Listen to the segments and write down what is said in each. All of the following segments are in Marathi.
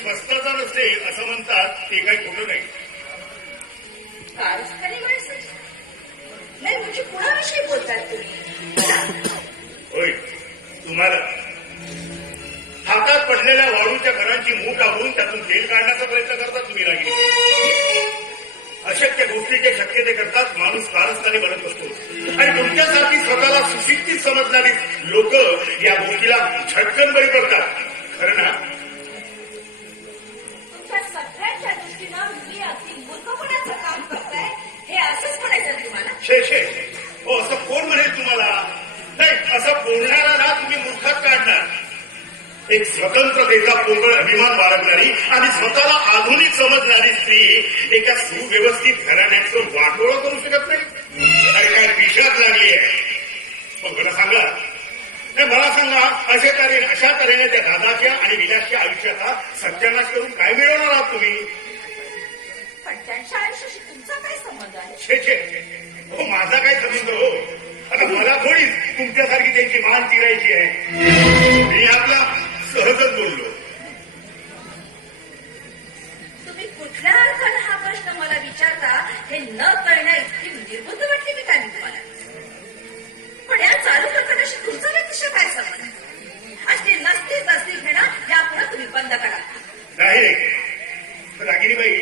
स्वस्ताचा नसेल असं म्हणतात ते काही खोटं नाही. म्हणजे कुणाविषयी बोलतात तुम्ही? होय तुम्हाला. हातात पडलेल्या वाळूच्या घरांची मूठ आवरून त्यातून तेल काढण्याचा प्रयत्न करता तुम्ही रागिनी अशक्य गोष्टीचे शक्यते करतात माणूस कारस्थानी बनत असतो. आणि तुमच्यासारखी स्वतःला सुशिक्षित समजणारी लोक या गोष्टीला झटकन बळी पडतात. स्वतंत्रतेचा पोकळ अभिमान बाळगणारी आणि स्वतःला आधुनिक समजणारी स्त्री एका सुव्यवस्थित घराण्याचं वाटोळं करू शकत नाही. अरे काय विषात लागली आहे? मग मला सांगा. नाही मला सांगा अशा तऱ्हेने अशा तऱ्हेने त्या दादाच्या आणि विलासच्या आयुष्याचा सत्यानाश करून काय मिळवणार आहात तुम्ही? पण त्यांच्या आयुष्याशी तुमचा काय संबंध आहे? छे छे. हो माझा काय संबंध हो? आता मला थोडीच तुमच्यासारखी त्यांची मान चिरायची आहे. मी आपला सहजच बोललो. तुम्ही कुठल्या अर्थानं हा प्रश्न मला विचारता हे न कळण्या इतकी निर्बुद्ध वाटली मी काय मी तुम्हाला. पण या चालू प्रकरणाशी तुमचा व्यक्तिशय काय संबंध? अशी नसती नसती घेणं यापुढे तुम्ही बंद करा. नाही. रागिनीबाई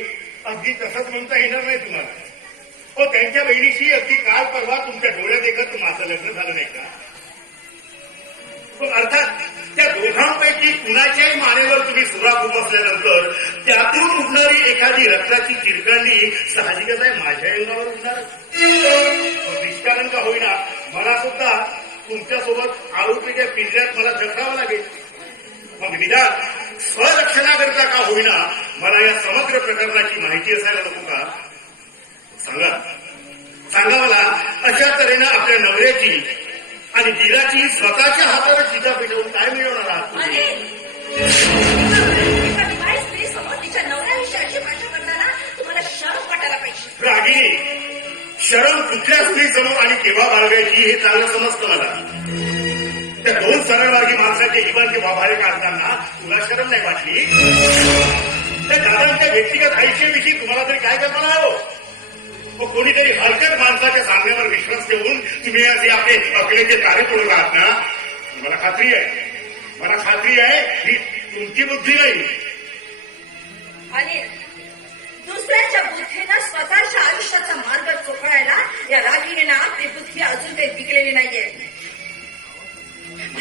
अगदी तसंच म्हणता येणार नाही तुम्हाला. हो त्यांच्या बहिणीशी अगदी काल परवा तुमच्या डोळ्यात देखत माझं लग्न झालं नाही का? हो, अर्थात त्या दोघांपैकी कुणाच्याही मानेवर तुम्ही सुराख बसल्यानंतर त्यातून उठणारी एखादी रक्ताची चिरकांडी साहजिकच आहे माझ्या अंगावर उठणार हो, निष्कारण का होईना. मला सुद्धा तुमच्यासोबत आरोपीच्या पिंजऱ्यात मला जगरावं लागेल. मग निदान स्वरक्षणाकरता का होईना मला या समग्र प्रकरणाची माहिती असायला नको का? सांगा. सांगा मला अशा तऱ्हेनं आपल्या नवऱ्याची आणि दिराची स्वतःच्या हातावर शिका पेटवून काय मिळवणार आहात तुम्हाला शरम कुठल्या स्त्रीसमोर आणि केव्हा बाळगायची हे चांगलं समजतं मला. त्या दोन सरळमार्गी माणसाचे इवांचे वाभारे काढताना तुला शरम नाही वाटली? त्या दादांच्या व्यक्तिगत आयुष्याविषयी तुम्हाला तरी काय कल्पना हो? कोणीतरी हरकत माणसाच्या सांगण्यावर विश्वास ठेवून तुम्ही असे आपले अकलेचे तारे तोडत आहात ना? मला खात्री आहे. मला खात्री आहे. ही तुमची बुद्धी नाही. दुसऱ्याच्या बुद्धीनं स्वतःच्या आयुष्याचा मार्ग चोखळायला या रागिणीनं आपली बुद्धी अजून काही पिकलेली नाहीये.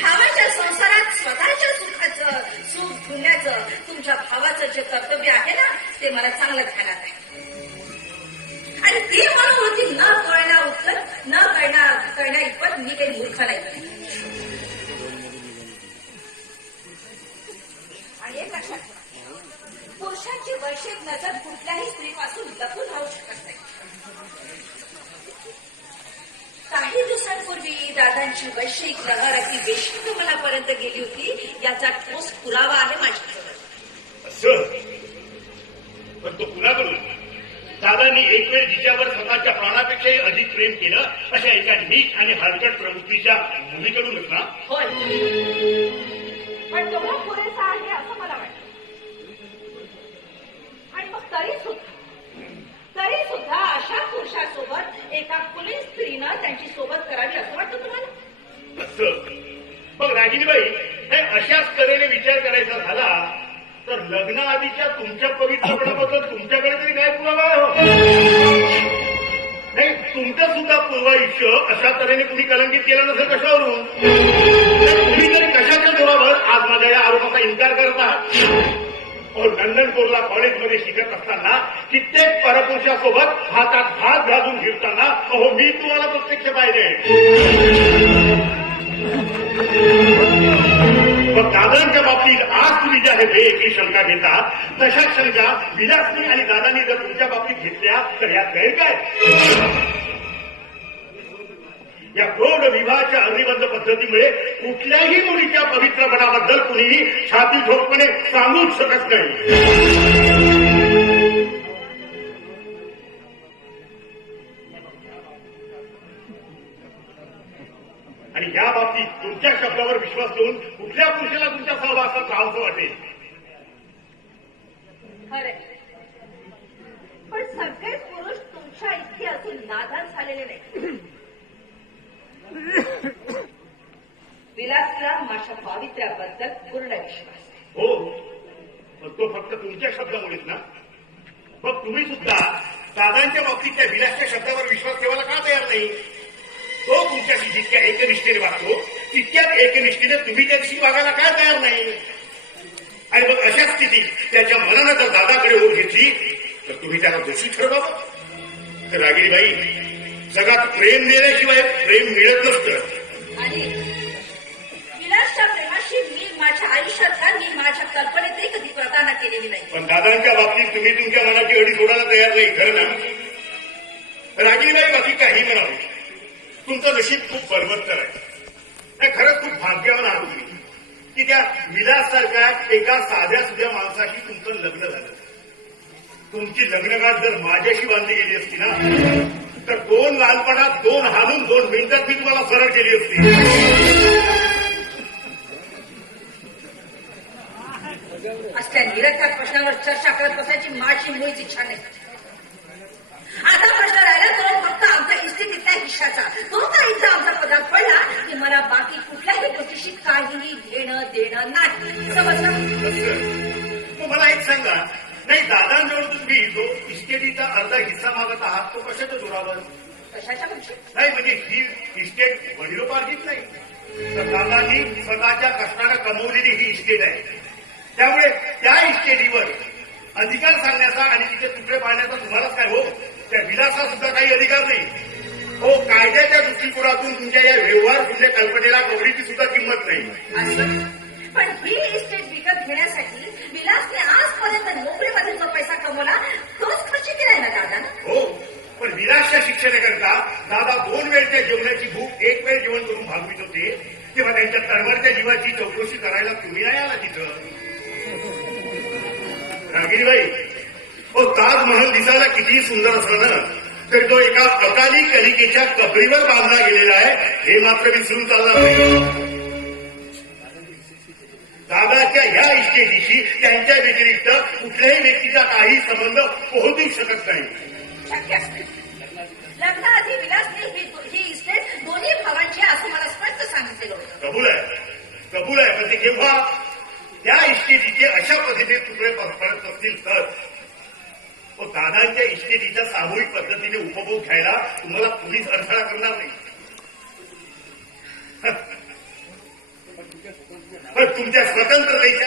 भावाच्या संसारात स्वतःच्या सुखाचं सुख धुण्याचं तुमच्या भावाचं जे कर्तव्य आहे ना ते मला चांगलं ध्यानात आहे. आणि ते मला होती न कळण्या उत्तर न कळण्या कळण्या इतपत मी काही मूर्ख नाही. आणि एक लक्षात पुरुषांची वैश्विक नजर कुठल्याही स्त्रीपासून लपून राहू शकत नाही. काही दिवसांपूर्वी दादांची वैश्विक लहर अगदी बेशिक मनापर्यंत गेली होती. याचा ठोस पुरावा आहे माझ्याकडे असं पण तो कुणाकडून दादांनी एक वेळ जिच्यावर स्वतःच्या प्राणापेक्षाही अधिक प्रेम केलं अशा एका नीट आणि हलकट प्रवृत्तीच्या मुलीकडूनच ना? होय. पण तो पुरेसा आहे असं मला वाटतं. आणि मग तरी सुद्धा तरी सुद्धा अशा पुरुषासोबत एका कुलीन स्त्रीनं त्यांची सोबत करावी असं वाटतं तुम्हाला? असं. मग हे अशाच तऱ्हेने विचार करायचा झाला तर लग्नाआधीच्या तुमच्या पवित्रपणाबद्दल तुमच्याकडे तरी काय पुरावा आहे हो? नाही तुमचं सुद्धा पूर्वायुष्य अशा तऱ्हेने कुणी कलंकित केलं नसेल कशावरून? तर तुम्ही तरी कशाच्या जोरावर आज माझ्या या आरोपाचा इन्कार करत आहात? अहो, कोरला कॉलेजमध्ये शिकत असताना कित्येक परपुरुषासोबत हातात हात घालून फिरताना अहो मी तुम्हाला प्रत्यक्ष पाहिजे मग दादांच्या बाबतीत आज तुम्ही ज्या एकही शंका घेतात तशा शंका विलासनी आणि दादांनी जर तुमच्या बाबतीत घेतल्या तर यात गैर काय? या प्रौढ विवाहाच्या अग्निबंध पद्धतीमुळे कुठल्याही मुलीच्या पवित्रपणाबद्दल कुणीही छाती ठोकपणे सांगूच शकत नाही. आणि या बाबतीत तुमच्या शब्दावर विश्वास ठेवून कुठल्या पुरुषाला तुमच्या सहवासात राहावं वाटेल. पण सगळेच पुरुष तुमच्या इतके अजून नादान झालेले नाही विलासला माझ्या पावित्र्याबद्दल पूर्ण विश्वास हो. पण तो फक्त तुमच्या शब्दामुळेच ना? मग तुम्ही सुद्धा दादांच्या बाबतीत त्या विलासच्या शब्दावर विश्वास ठेवायला का तयार नाही? तो तुमच्याशी जितक्या एकनिष्ठेने वागतो तितक्याच एकनिष्ठेने तुम्ही त्याच्याशी वागायला काय तयार नाही आणि मग अशा स्थितीत त्याच्या मनानं जर दादाकडे ओढ घेतली तर तुम्ही त्याला दोषी ठरवावं तर रागिरीबाई जगात प्रेम देण्याशिवाय प्रेम मिळत नसतं. आणि विलासच्या प्रेमाशी मी माझ्या आयुष्यातला मी माझ्या कल्पनेतही कधी प्रदान केलेली नाही. पण दादांच्या बाबतीत तुम्ही तुमच्या मनाची अडी सोडायला तयार नाही खरं ना? रागिनीबाई बाकी काही म्हणावं तुमचं नशीब खूप बलवत्तर आहे. खरंच खूप भाग्यवान आहात तुम्ही. की त्या विलाससारख्या एका साध्या सुध्या माणसाशी तुमचं लग्न झालं तुमची लग्नगाठ जर माझ्याशी बांधली गेली असती ना तर दोन लहानपणात दोन हालून दोन मिनिटात मी तुम्हाला सरळ केली असती. असल्या निरर्थक प्रश्नावर चर्चा करत बसायची माझी मुळीच इच्छा नाही. आता प्रश्न राहिला तो फक्त आमचा इस्टेटीतल्या हिश्शाचा तो तर एकदा आमचा पदार्थ पडला की मला बाकी कुठल्याही गोष्टीशी काहीही घेणं देणं नाही. समजलं. मग मला एक सांगा नाही दादांजवळ तुम्ही जो इस्टेटीचा अर्धा हिस्सा मागत आहात तो कशाच्या जोरावर कशाच्या नाही म्हणजे ही इस्टेट वडिलोपार्जित नाही। तर दादांनी स्वतःच्या कष्टानं कमवलेली ही इस्टेट आहे त्यामुळे त्या इस्टेटीवर अधिकार सांगण्याचा आणि तिचे तुकडे पाडण्याचा तुम्हालाच काय हो? त्या विलासा सुद्धा काही अधिकार नाही. हो कायद्याच्या दृष्टिकोनातून तुमच्या या व्यवहार तुमच्या कल्पनेला कवडीची सुद्धा किंमत नाही. पण ही इस्टेट विकत घेण्यासाठी विलासने आजपर्यंत नोकरीमध्ये जो पैसा कमवला तोच खर्च केलाय ना दादा हो पण विलासच्या शिक्षणाकरता दादा दोन वेळच्या जेवणाची भूक एक वेळ जेवण करून भागवित होते तेव्हा त्यांच्या तळमळत्या जीवाची चौकशी करायला तुम्ही नाही आला तिथं रागिरीबाई हो ताजमहल दिसायला कितीही सुंदर असलं ना तरी तो एका अकाली कलिकेच्या कबरीवर बांधला गेलेला आहे. हे मात्र विसरून चालणार नाही. दादाच्या ह्या इष्टेटीशी त्यांच्या व्यतिरिक्त कुठल्याही व्यक्तीचा काही संबंध पोहोचू शकत नाही. लग्नाआधी ही इस्टेट दोन्ही भावांची असं मला स्पष्ट सांगितलेलं होतं. कबूल आहे. कबूल आहे. पण ते जेव्हा त्या इष्टेटीचे अशा पद्धतीने तुकडे पडत असतील तर व दादांच्या इष्टेटीचा सामूहिक पद्धतीने उपभोग घ्यायला तुम्हाला पोलीस अडथळा करणार नाही. पण तुमच्या स्वतंत्रतेच्या